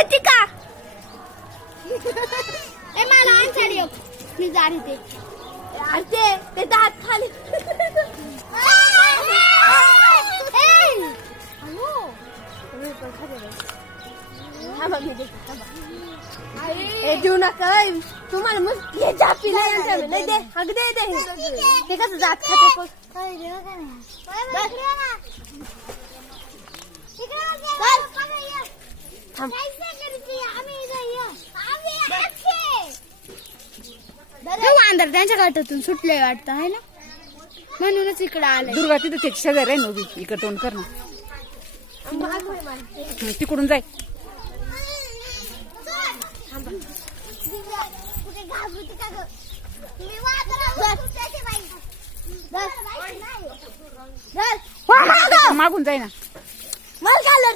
होती का ए मला आन्सर येऊ मी जाणी ते अरे ते दात खाली ए देऊ नका तुम्हाला मग हे जापी नाही दे हग दे ते कसं जात खाते अंदर त्यांच्या गाठातून सुटले वाटतं आहे ना म्हणूनच इकडे आले. दुर्गा तिथे त्याची शेजारी आहे ना उभी इकडे तोंड कर ना तिकडून जाय. मागून जाय ना मला